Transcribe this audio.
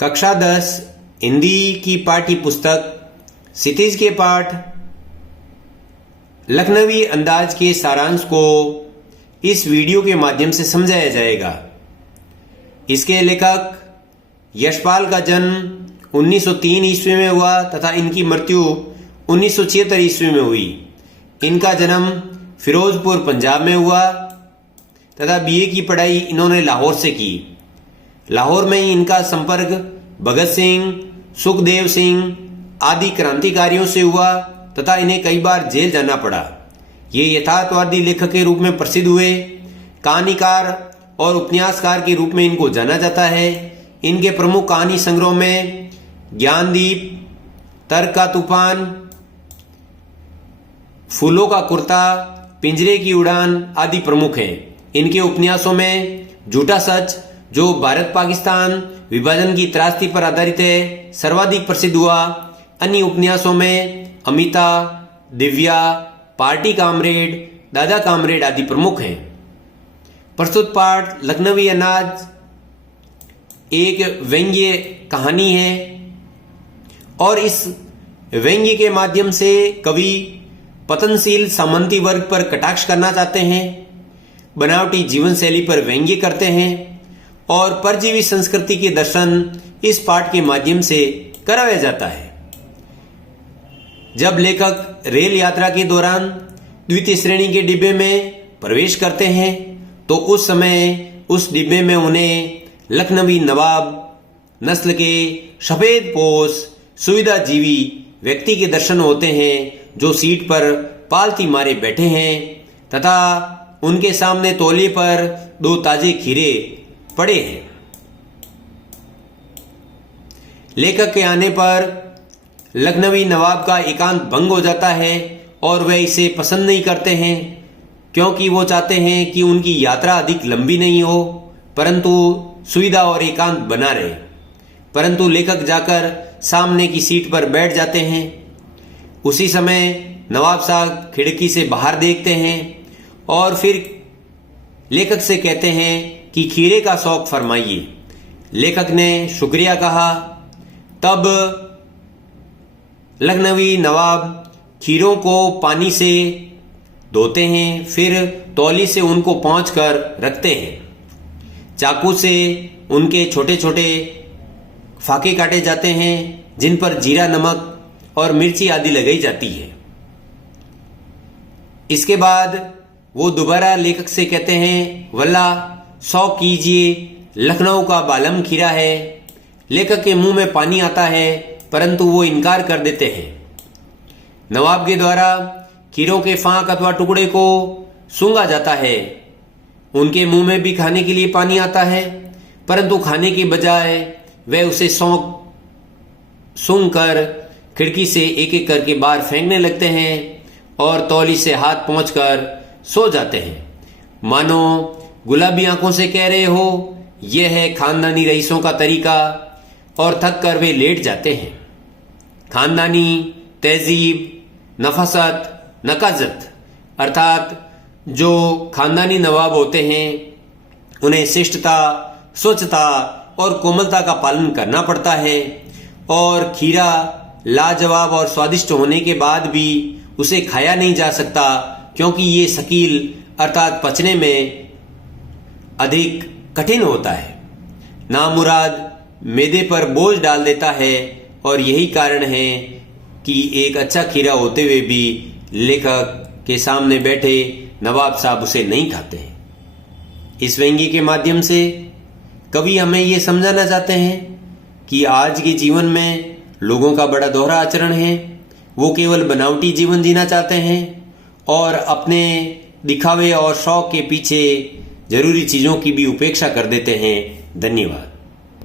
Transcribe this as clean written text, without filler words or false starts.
कक्षा 10 हिंदी की पाठ्य पुस्तक क्षितिज के पाठ लखनवी अंदाज के सारांश को इस वीडियो के माध्यम से समझाया जाएगा। इसके लेखक यशपाल का जन्म 1903 ईस्वी में हुआ तथा इनकी मृत्यु 1976 ईस्वी में हुई। इनका जन्म फिरोजपुर पंजाब में हुआ तथा बीए की पढ़ाई इन्होंने लाहौर से की। लाहौर में ही इनका संपर्क भगत सिंह, सुखदेव सिंह आदि क्रांतिकारियों से हुआ तथा इन्हें कई बार जेल जाना पड़ा। ये यथार्थवादी लेखक के रूप में प्रसिद्ध हुए। कहानीकार और उपन्यासकार के रूप में इनको जाना जाता है। इनके प्रमुख कहानी संग्रह में ज्ञानदीप, तर्क का तूफान, फूलों का कुर्ता, पिंजरे की उड़ान आदि प्रमुख हैं। इनके उपन्यासों में झूठा सच, जो भारत पाकिस्तान विभाजन की त्रासदी पर आधारित है, सर्वाधिक प्रसिद्ध हुआ। अन्य उपन्यासों में अमिता, दिव्या, पार्टी कामरेड, दादा कामरेड आदि प्रमुख हैं। प्रस्तुत पाठ लखनवी अंदाज एक व्यंग्य कहानी है और इस व्यंग्य के माध्यम से कवि पतनशील सामंती वर्ग पर कटाक्ष करना चाहते हैं, बनावटी जीवन शैली पर व्यंग्य करते हैं और परजीवी संस्कृति के दर्शन इस पाठ के माध्यम से कराया जाता है। जब लेखक रेल यात्रा के दौरान द्वितीय श्रेणी के डिब्बे में प्रवेश करते हैं तो उस समय उस डिब्बे में उन्हें लखनवी नवाब नस्ल के सफेद पोश सुविधाजीवी व्यक्ति के दर्शन होते हैं, जो सीट पर पालती मारे बैठे हैं तथा उनके सामने तौलिए पर 2 ताजे खीरे पड़े हैं। लेखक के आने पर लखनवी नवाब का एकांत भंग हो जाता है और वे इसे पसंद नहीं करते हैं, क्योंकि वो चाहते हैं कि उनकी यात्रा अधिक लंबी नहीं हो परंतु सुविधा और एकांत बना रहे। परंतु लेखक जाकर सामने की सीट पर बैठ जाते हैं। उसी समय नवाब साहब खिड़की से बाहर देखते हैं और फिर लेखक से कहते हैं कि खीरे का शौक फरमाइए। लेखक ने शुक्रिया कहा। तब लखनवी नवाब खीरों को पानी से धोते हैं, फिर तौली से उनको पोंछ कर रखते हैं। चाकू से उनके छोटे छोटे फाके काटे जाते हैं, जिन पर जीरा, नमक और मिर्ची आदि लगाई जाती है। इसके बाद वो दोबारा लेखक से कहते हैं, वल्ला शौक कीजिए, लखनऊ का बालम खीरा है। लेखक के मुंह में पानी आता है परंतु वो इनकार कर देते हैं। नवाब के द्वारा खीरों के फांक अथवा टुकड़े को सूंघा जाता है। उनके मुंह में भी खाने के लिए पानी आता है परंतु खाने के बजाय वे उसे सूंघ कर खिड़की से एक एक करके बाहर फेंकने लगते हैं और तौली से हाथ पोंछकर सो जाते हैं, मानो गुलाबी आंखों से कह रहे हो यह है खानदानी रईसों का तरीका, और थक कर वे लेट जाते हैं। खानदानी तहजीब, नफासत, नकाजत अर्थात जो खानदानी नवाब होते हैं उन्हें शिष्टता, स्वच्छता और कोमलता का पालन करना पड़ता है और खीरा लाजवाब और स्वादिष्ट होने के बाद भी उसे खाया नहीं जा सकता, क्योंकि ये शकील अर्थात पचने में अधिक कठिन होता है। नामुराद मैदे पर बोझ डाल देता है और यही कारण है कि एक अच्छा खीरा होते हुए भी लेखक के सामने बैठे नवाब साहब उसे नहीं खाते हैं। इस व्यंग्य के माध्यम से कवि हमें ये समझाना चाहते हैं कि आज के जीवन में लोगों का बड़ा दोहरा आचरण है। वो केवल बनावटी जीवन जीना चाहते हैं और अपने दिखावे और शौक के पीछे जरूरी चीज़ों की भी उपेक्षा कर देते हैं। धन्यवाद।